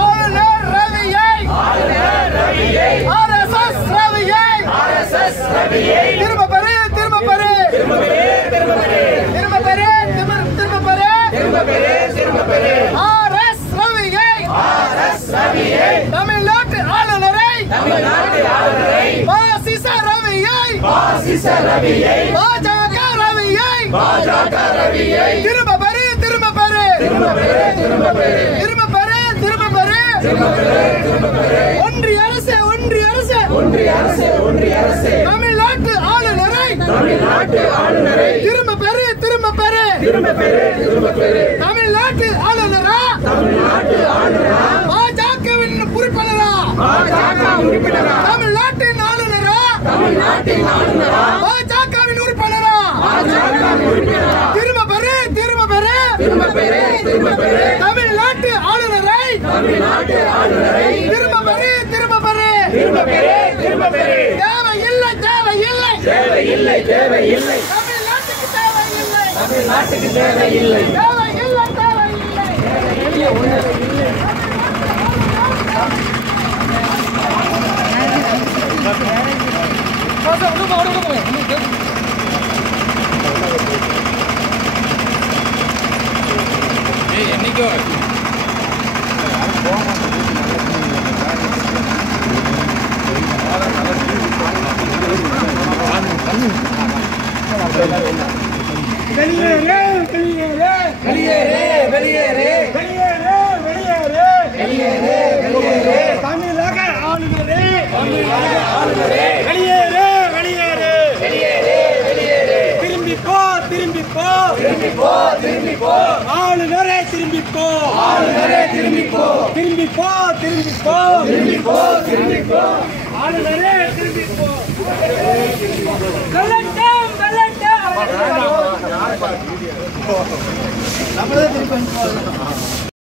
ஆளுநர் ரவியை ஆர்எஸ்எஸ் ரவியை திரும்ப பெறு ஆர்எஸ் ரவியை தமிழ்நாட்டு ஆளுநரை பாசிச ரவியை பாஜக ரவியை திரும்ப பெறு ஒன்றிய அரசு தமிழ்நாட்டு ஆளுநரை திரும்ப பெறு தமிழ்நாட்டு ஆளுநரா பாஜகவின் உறுப்பினரா தமிழ்நாட்டின் ஆளுநரா பாஜகவின் உறுப்பினரா திரும்ப பெறு தமிழ்நாட்டு ஆளுநரை திரும்ப பெறு தேவையில்லை தமிழ்நாட்டுக்கு தேவையில்லை என்னைக்கோ தமிழக ஆளுநரே திரும்பி போ ஆளுநரே திரும்பி போ ஆளுநரே திரும்பி போ நம்மளே திருப்பி